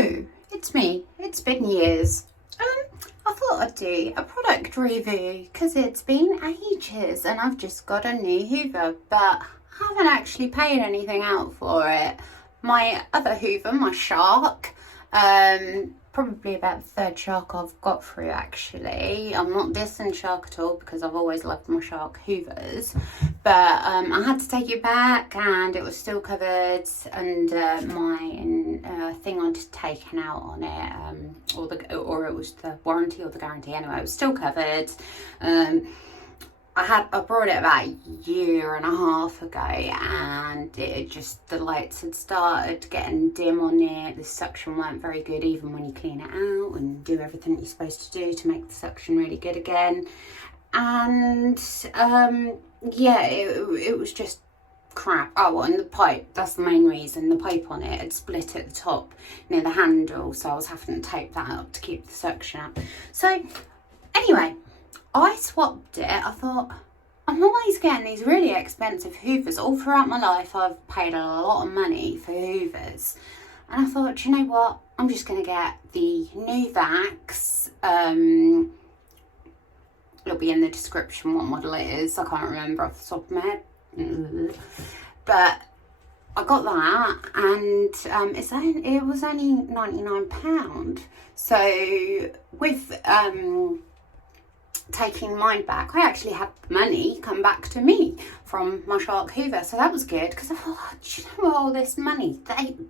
Hello, it's me. It's been years. I thought I'd do a product review because it's been ages and I've just got a new Hoover, but I haven't actually paid anything out for it. My other Hoover, my Shark, probably about the third Shark I've got through actually. I'm not dissing Shark at all because I've always loved my Shark Hoovers, but I had to take it back and it was still covered, and my thing I'd taken out on it, or it was the warranty or the guarantee, anyway, it was still covered. I brought it about a year and a half ago, and the lights had started getting dim on it. The suction weren't very good even when you clean it out and do everything you're supposed to do to make the suction really good again. And yeah, it was just crap. Oh, and the pipe, that's the main reason. The pipe on it had split at the top near the handle, so I was having to tape that up to keep the suction up. So anyway, I swapped it. I thought, I'm always getting these really expensive Hoovers. All throughout my life, I've paid a lot of money for Hoovers. And I thought, you know what? I'm just going to get the new Vax. It'll be in the description what model it is. I can't remember off the top of my head. But I got that, and it was only £99. So with taking mine back, I actually had money come back to me from my Shark Hoover, so that was good, because I thought, oh, do you know all this money,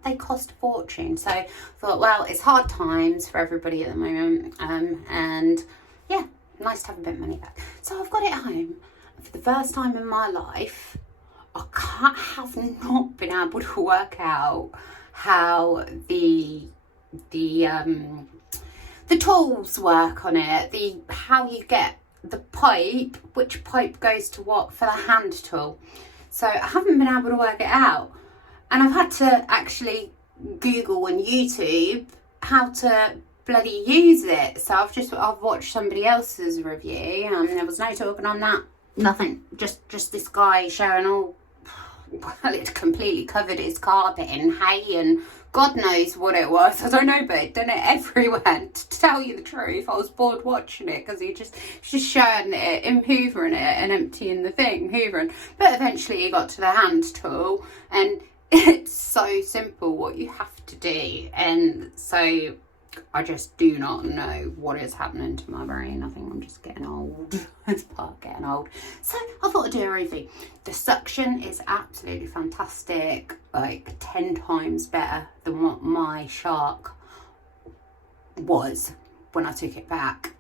they cost a fortune. So I thought, well, it's hard times for everybody at the moment, and yeah, nice to have a bit of money back. So I've got it home. For the first time in my life, I have not been able to work out how the tools work on it, how you get the pipe, which pipe goes to what for the hand tool. So I haven't been able to work it out, and I've had to actually Google and YouTube how to bloody use it. So I've watched somebody else's review, and there was no talking on that, nothing, just this guy showing all, well, it completely covered his carpet in hay and God knows what it was. I don't know, but it done it everywhere. To tell you the truth, I was bored watching it because he just showing it, him hoovering it and emptying the thing, hoovering. But eventually he got to the hand tool, and it's so simple what you have to do. And so I just do not know what is happening to my brain. I think I'm just getting old. It's part of getting old. So I thought I'd do a review. The suction is absolutely fantastic, like 10 times better than what my Shark was when I took it back.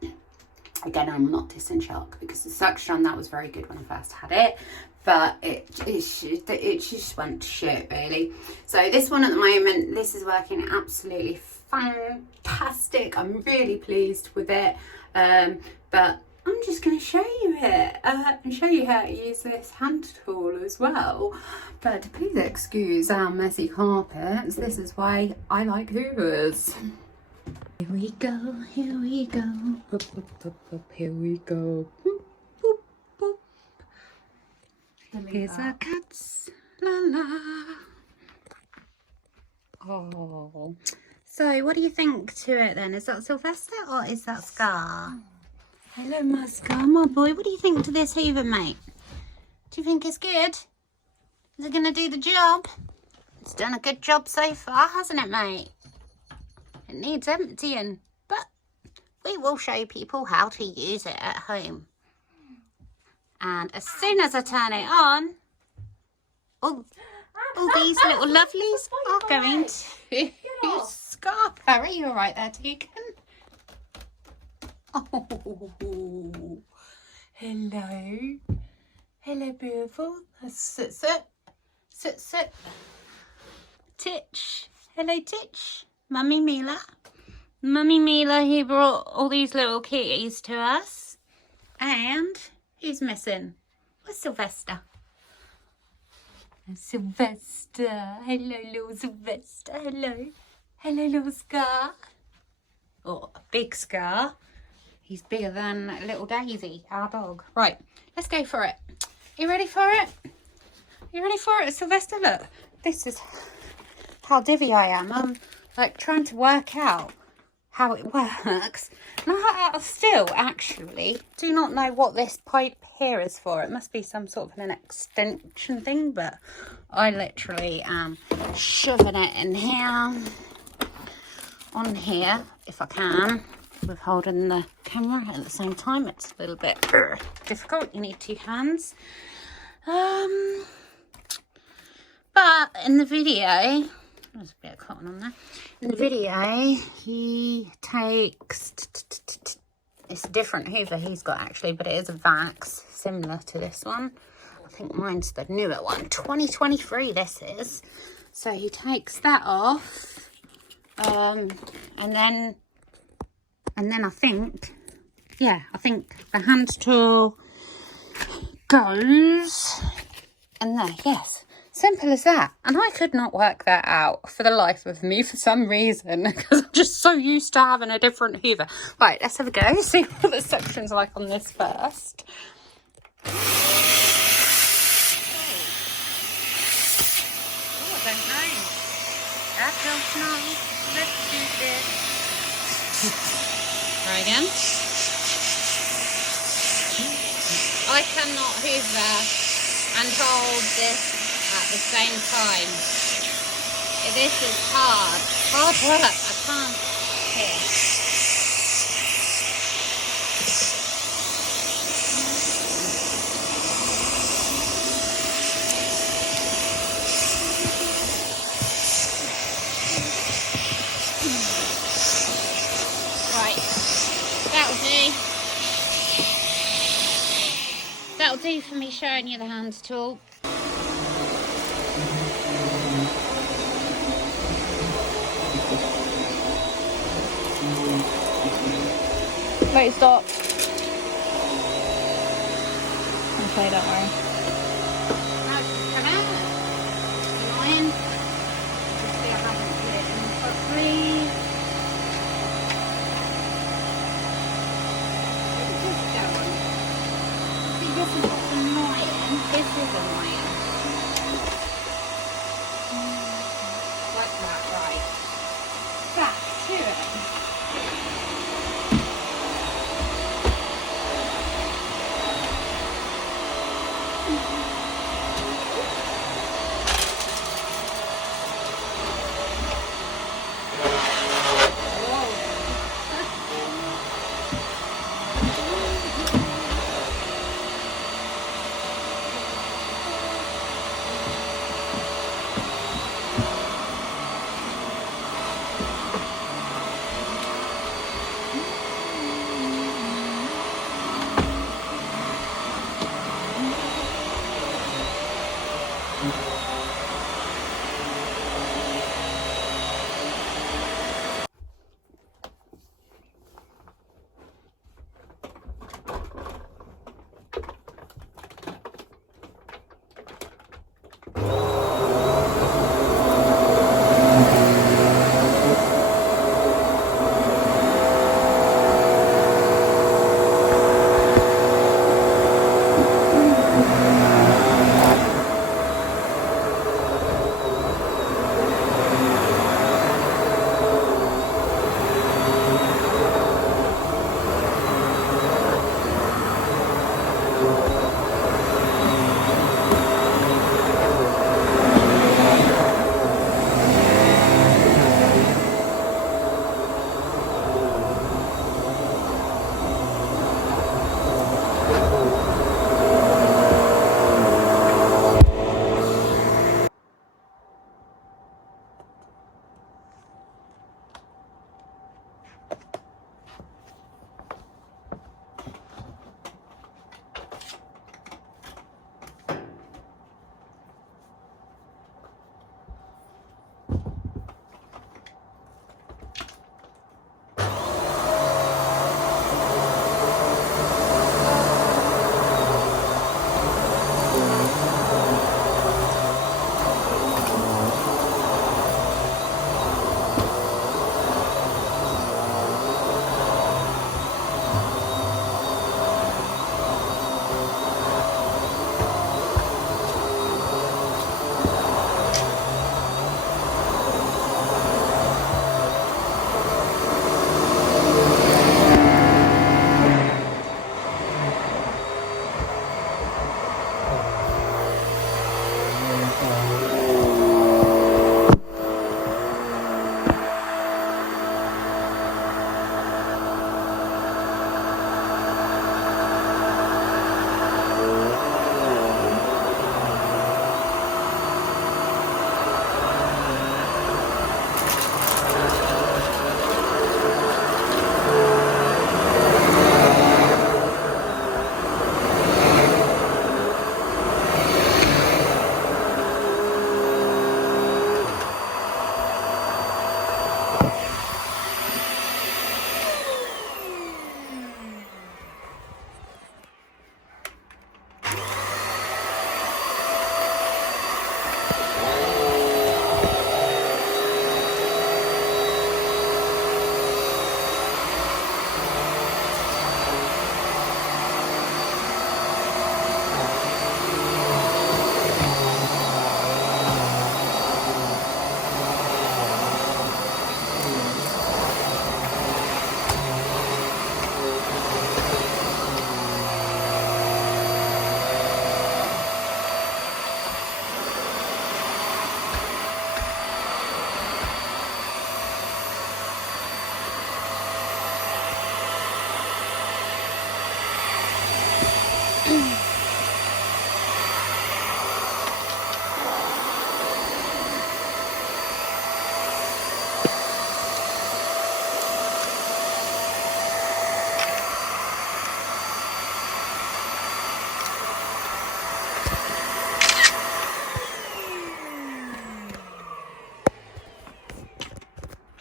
Again, I'm not dissing Shark because the suction on that was very good when I first had it, but it just went to shit really. So this one at the moment, this is working absolutely fantastic. I'm really pleased with it, but I'm just going to show you it and show you how to use this hand tool as well. But please excuse our messy carpets. This is why I like Hoovers. Here we go, here we go, up, up, up, up, here we go, boop, boop, boop. Here's our cats, la la. Oh. So what do you think to it then? Is that Sylvester or is that Scar? Hello, my Scar, my boy. What do you think to this Hoover, mate? Do you think it's good? Is it going to do the job? It's done a good job so far, hasn't it, mate? It needs emptying, but we will show people how to use it at home. And as soon as I turn it on, all these little lovelies are going to Scar. Are you all right there, Tegan? Oh, hello. Hello, beautiful. Sit, sit. Sit, sit. Titch. Hello, Titch. Mummy Mila. Mummy Mila, he brought all these little kitties to us. And who's missing? Where's Sylvester? Sylvester. Hello, little Sylvester. Hello. Hello, little Scar. Oh, a big Scar. He's bigger than little Daisy, our dog. Right, let's go for it. You ready for it? You ready for it, Sylvester? Look, this is how divvy I am. like trying to work out how it works. And I still actually do not know what this pipe here is for. It must be some sort of an extension thing, but I literally am shoving it in here, on here, if I can, with holding the camera at the same time. It's a little bit difficult. You need 2 hands. But in the video, there's a bit of cotton on there. In the video, he takes, it's a different Hoover he's got actually, but it is a Vax, similar to this one. I think mine's the newer one, 2023 this is. So he takes that off, and then I think, yeah, I think the hand tool goes in there, yes. Simple as that. And I could not work that out for the life of me for some reason, because I'm just so used to having a different Hoover. Right, let's have a go, see what the section's like on this first. Oh, I don't know. I don't know. Let's do this. Try again. I cannot Hoover and hold this at the same time. This is hard work. I can't here. Right, that'll do for me showing you the hand tool. Wait, stop. Okay, don't worry. Come out. Annoying. Just see I haven't put it in properly. Just go on. See, this is what's annoying. This is annoying. Like that, right. Back to it.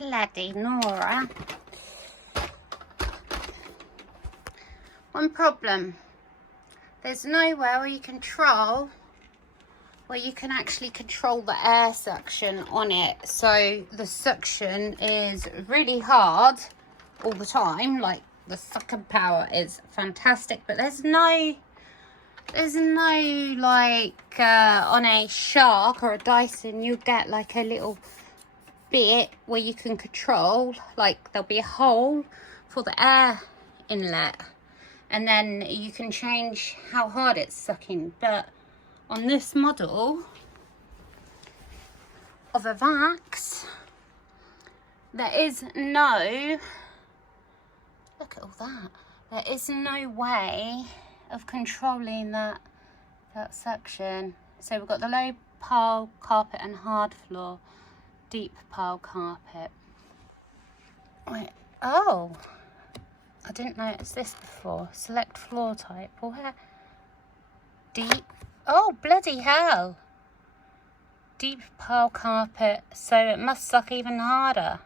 bloody Nora. One problem. There's nowhere where you can actually control the air suction on it. So the suction is really hard all the time. Like, the suction power is fantastic, but there's no like on a Shark or a Dyson, you get like a little bit where you can control, like there'll be a hole for the air inlet, and then you can change how hard it's sucking. But on this model of a Vax, there is no, look at all that, there is no way of controlling that suction. So we've got the low pile carpet and hard floor, deep pile carpet. Wait, oh, I didn't notice this before. Select floor type. Where? Deep. Oh, bloody hell. Deep pile carpet, so it must suck even harder.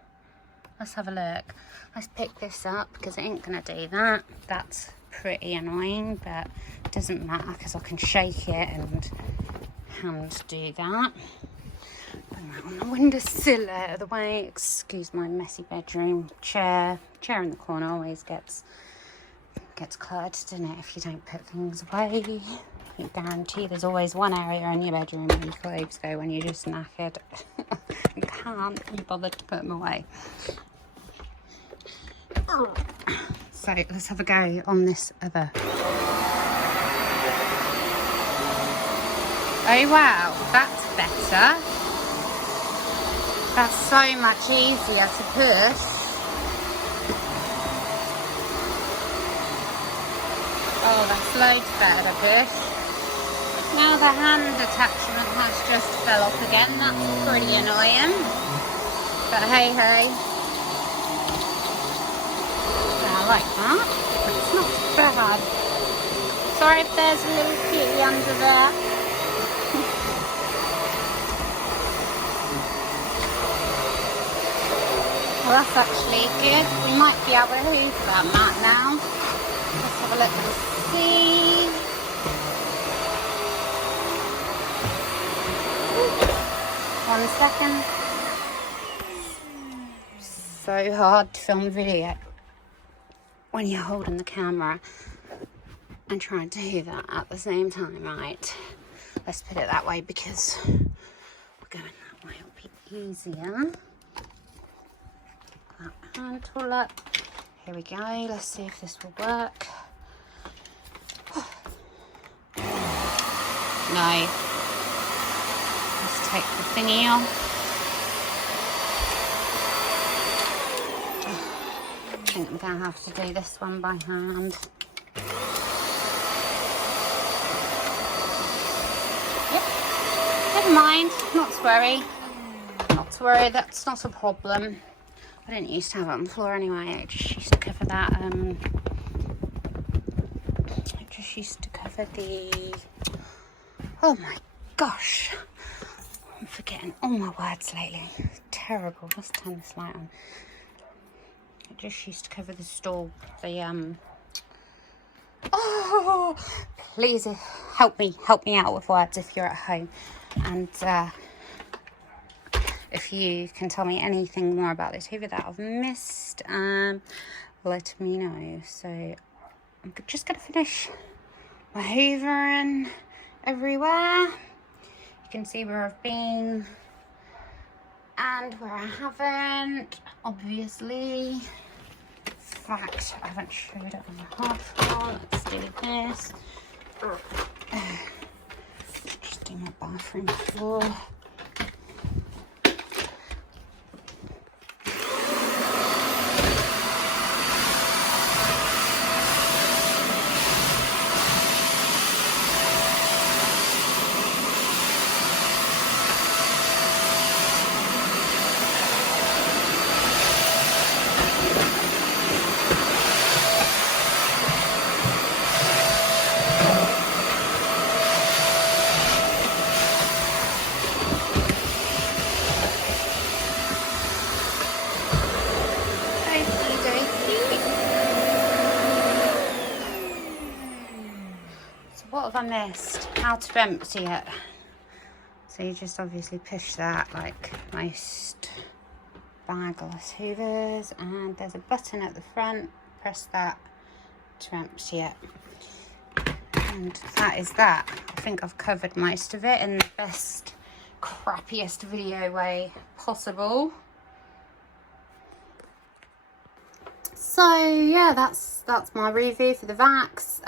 Let's have a look. Let's pick this up because it ain't gonna do that. That's pretty annoying, but it doesn't matter because I can shake it and hand do that. Bring that on the windowsill out of the way. Excuse my messy bedroom. Chair in the corner always gets cluttered, doesn't it, if you don't put things away. I guarantee there's always one area in your bedroom where your clothes go when you're just knackered and can't be bothered to put them away. So let's have a go on this other. Oh wow, that's better. That's so much easier to push. Oh, that's loads better to push. Now the hand attachment has just fell off again. That's pretty annoying. But hey. I like that. It's not bad. Sorry if there's a little kitty under there. Well, that's actually good. We might be able to hoover that mat now. Let's have a look and see. One second. So hard to film video when you're holding the camera and trying to do that at the same time. Right, let's put it that way because we're going that way. It'll be easier. That hand tool up. Here we go. Let's see if this will work. No. Let's take the thingy off. I think I'm going to have to do this one by hand. Yep. Never mind. Not to worry. Not to worry. That's not a problem. I didn't used to have it on the floor anyway. I just used to cover that. I just used to cover the. Oh my gosh! I'm forgetting all my words lately. It's terrible. Let's turn this light on. I just used to cover the stall. The Oh, please help me out with words if you're at home, and if you can tell me anything more about this hoover that I've missed, let me know. So I'm just gonna finish my hoovering everywhere. You can see where I've been and where I haven't, obviously. In fact, I haven't showed it on the hard floor. Let's do this. Just do my bathroom floor. have I missed? How to empty it. So you just obviously push that like most bagless hoovers, and there's a button at the front. Press that to empty it. And that is that. I think I've covered most of it in the best, crappiest video way possible. So yeah, that's my review for the Vax.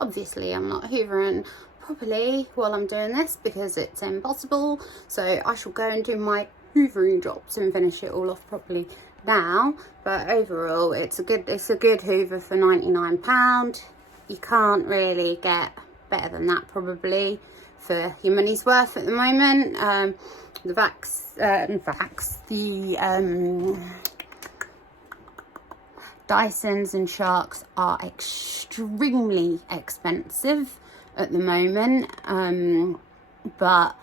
Obviously I'm not hoovering properly while I'm doing this because it's impossible. So I shall go and do my hoovering jobs and finish it all off properly now. But overall, it's a good hoover for £99. You can't really get better than that probably for your money's worth at the moment. The Dysons and Sharks are extremely expensive at the moment, but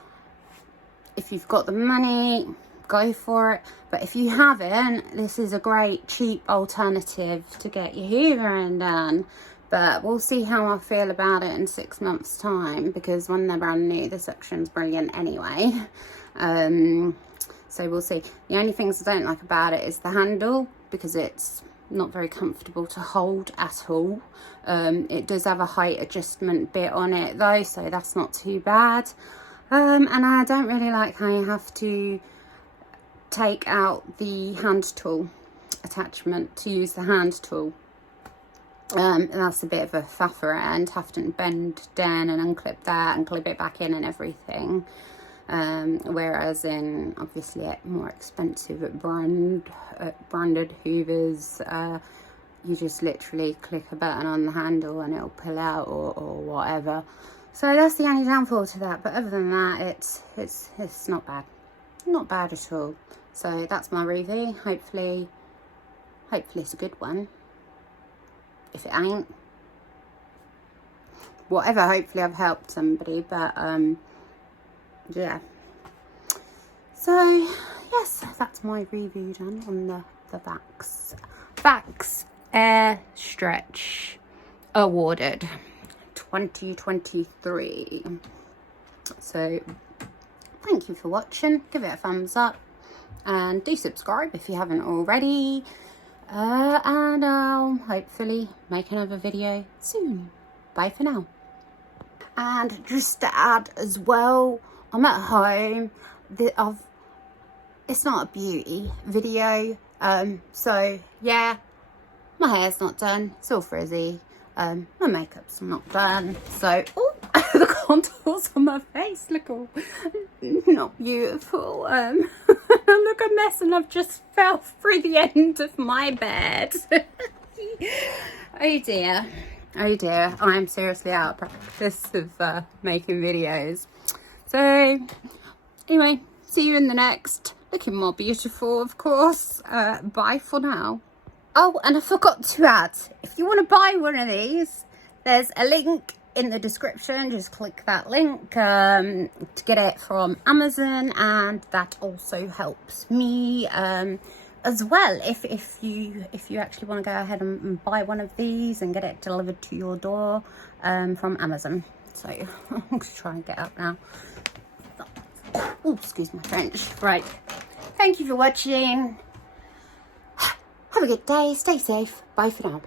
if you've got the money, go for it. But if you haven't, this is a great cheap alternative to get your hoovering done. But we'll see how I feel about it in 6 months time, because when they're brand new, the suction's brilliant anyway. So we'll see. The only things I don't like about it is the handle, because it's not very comfortable to hold at all. It does have a height adjustment bit on it though, so that's not too bad. And I don't really like how you have to take out the hand tool attachment to use the hand tool. That's a bit of a faffer end, having to bend down and unclip that and clip it back in and everything. Whereas in obviously at more expensive branded hoovers, you just literally click a button on the handle and it'll pull out or whatever. So that's the only downfall to that, but other than that, it's not bad, not bad at all. So that's my review. Hopefully it's a good one. If it ain't, whatever, hopefully I've helped somebody. But yeah, so yes, that's my review done on the Vax Air Stretch awarded 2023. So thank you for watching. Give it a thumbs up and do subscribe if you haven't already. And I'll hopefully make another video soon. Bye for now. And just to add as well, I'm at home. It's not a beauty video. So yeah, my hair's not done. It's all frizzy. My makeup's not done. So the contours on my face look all not beautiful. I look a mess, and I've just fell through the end of my bed. Oh dear, I am seriously out of practice of making videos. So anyway, see you in the next, looking more beautiful of course. Bye for now. Oh, and I forgot to add, if you want to buy one of these, there's a link in the description. Just click that link to get it from Amazon, and that also helps me as well if you actually want to go ahead and buy one of these and get it delivered to your door from Amazon. So I'm going to try and get up now. Oh, excuse my French. Right, thank you for watching. Have a good day, stay safe, bye for now.